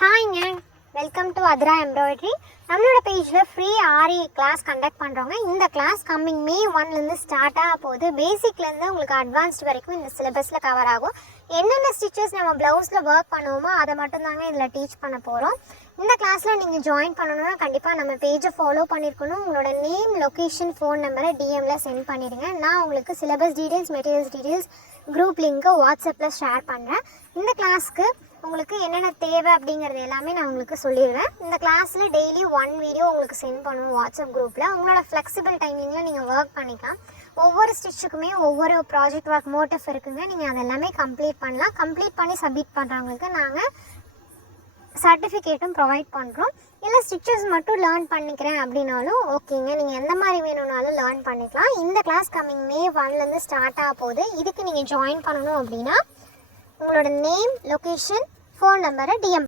ஹாய்ங்க, welcome to Athira embroidery. நம்மளோட பேஜில் free ஆரி class conduct பண்ணுறோங்க. இந்த கிளாஸ் கம்மிங் May 1 ஸ்டார்ட் ஆக போகுது. பேசிக்லேருந்து உங்களுக்கு அட்வான்ஸ்ட் வரைக்கும் இந்த சிலபஸில் கவர் ஆகும். என்னென்ன ஸ்டிச்சஸ் நம்ம ப்ளவுஸில் ஒர்க் பண்ணுவோமோ அதை மட்டும்தாங்க இதில் டீச் பண்ண போகிறோம். இந்த கிளாஸில் நீங்கள் ஜாயின் பண்ணணுன்னா கண்டிப்பாக நம்ம பேஜை ஃபாலோ பண்ணியிருக்கணும். உங்களோட நேம், லொக்கேஷன், ஃபோன் நம்பரை டிஎம்மில் சென்ட் பண்ணிடுங்க. நான் உங்களுக்கு syllabus details, materials details, group லிங்க்கை வாட்ஸ்அப்பில் ஷேர் பண்ணுறேன். இந்த கிளாஸ்க்கு உங்களுக்கு என்னென்ன தேவை அப்படிங்கிறது எல்லாமே நான் உங்களுக்கு சொல்லிடுவேன். இந்த கிளாஸில் டெய்லி 1 வீடியோ உங்களுக்கு சென்ட் பண்ணுவோம் வாட்ஸ்அப் குரூப்பில். உங்களோட ஃப்ளெக்சிபிள் டைமிங்கில் நீங்கள் ஒர்க் பண்ணிக்கலாம். ஒவ்வொரு ஸ்டிச்சுக்குமே ஒவ்வொரு ப்ராஜெக்ட் ஒர்க் மோட்டிவ் இருக்குங்க. நீங்கள் அதெல்லாமே கம்ப்ளீட் பண்ணலாம். கம்ப்ளீட் பண்ணி சப்மிட் பண்ணுறவங்களுக்கு நாங்கள் சர்டிஃபிகேட்டும் ப்ரொவைட் பண்ணுறோம். இல்லை ஸ்டிச்சஸ் மட்டும் லேர்ன் பண்ணிக்கிறேன் அப்படின்னாலும் ஓகேங்க, நீங்கள் எந்த மாதிரி வேணும்னாலும் லேர்ன் பண்ணிக்கலாம். இந்த கிளாஸ் கம்மிங் May 1 ஸ்டார்ட் ஆக போகுது. இதுக்கு நீங்கள் ஜாயின் பண்ணணும் அப்படின்னா உங்களோட நேம், லொக்கேஷன், ஃபோன் நம்பரை டிஎம்